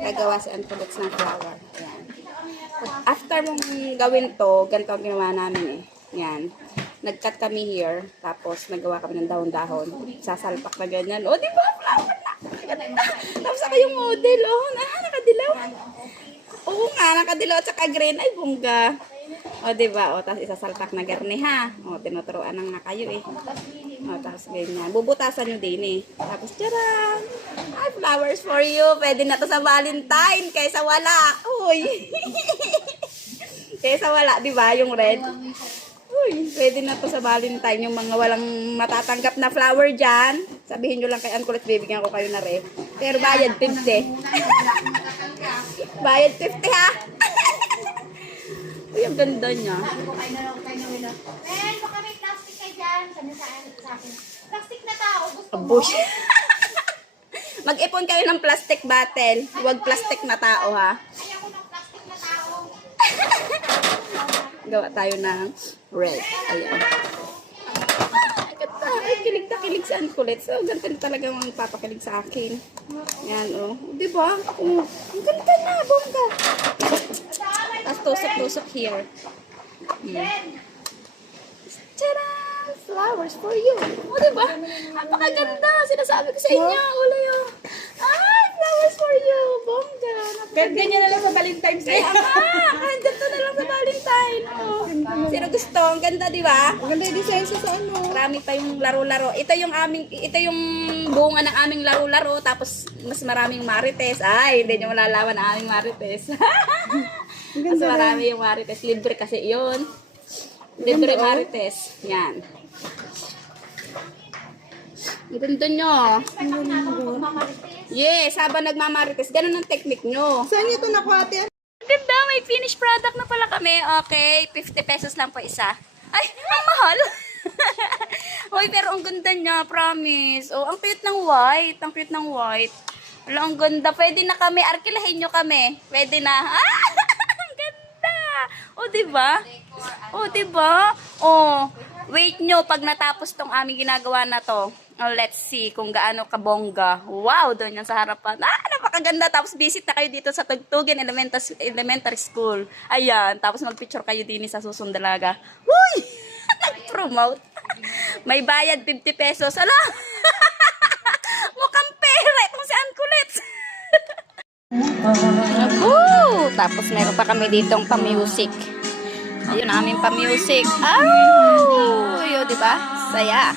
Gagawa si Antolex ng flower. Yan. After mong gawin to, ganito ang ginawa namin eh. Yan. Nag-cut kami here, tapos nagawa kami ng dahon-dahon. Sasalpak na ganyan. O, di ba? Flower na. Ganda. Tapos ako yung model. O, nakadilaw. Oo nga, nakadilaw at saka green. Ay, bungga. O, di ba? O, tapos isasalpak na garni ha. O, tinuturuan na nga kayo eh. O, tapos ganyan. Bubutasan nyo din eh. Tapos, tcharan! Ay, flowers for you. Pwede na to sa Valentine kaysa wala. Uy! Kaysa wala, di ba? Yung red. Uy, pwede na to sa Valentine. Yung mga walang matatanggap na flower dyan. Sabihin nyo lang kay Uncle, bibigyan ko kayo na red. Pero bayad 50. Bayad 50 ha? Uy, ang ganda niya. Men, baka may plastic ka dyan. Sabi sa akin. Plastic na tao. Gusto mo? Bush. Mag-ipon kayo ng plastic bottle. Huwag plastic na tao ha. Ayaw ko ng plastic na tao. Gawa tayo ng red. Ayan. Ganda. Ay, kilig na kilig sa Uncle. So, ganito na talaga ang papakilig sa akin. Yan, oh. Diba? Oh, ang ganda na, bongga. Tapos tusok-tusok here. Tcharan! Flowers for you. O, diba? Napakaganda. Sinasabi ko sa inyo. Ulay, oh. Ay, flowers for you. Bongga. Kahit ganyan na lang sa Valentine's Day. Ay, ganito na lang sa Valentine. Oh. Sino gusto? Ang ganda, diba? Ang ganda yung design sa ano. Marami pa yung laro-laro. Ito yung bunga ng aming laro-laro. Tapos, mas maraming marites. Ay, hindi nyo malalaman ang aming marites. Mas marami yung marites. Libre kasi yun. Libre marites. Yan. Ang ganda nyo. Yes, habang nagmamarites. Ganun ang technique nyo. Saan nyo ito nakuha, ate? Ganda, may finished product na pala kami. Okay, 50 pesos lang po isa. Ay, ang mahal. Hoy, pero ang ganda niya, promise. Oh, ang cute ng white. Ang cute ng white. Wala, ang ganda. Pwede na kami. Arkilahin nyo kami. Pwede na. Ah, ang ganda. Oh, diba? Oh, diba? Oh, wait nyo pag natapos tong aming ginagawa na to. Oh, let's see kung gaano kabongga. Wow, doon yan sa harapan. Ah, napakaganda. Tapos visit na kayo dito sa Tugtugan Elementary School. Ayan. Tapos magpicture kayo din sa Susundalaga. Uy! Nag-promote. May bayad 50 pesos. Ala! Mukhang pere. Kung saan kulit. Tapos meron pa kami ditong pa-music. Ayun, aming pa-music. Oh! Yun, diba? Saya.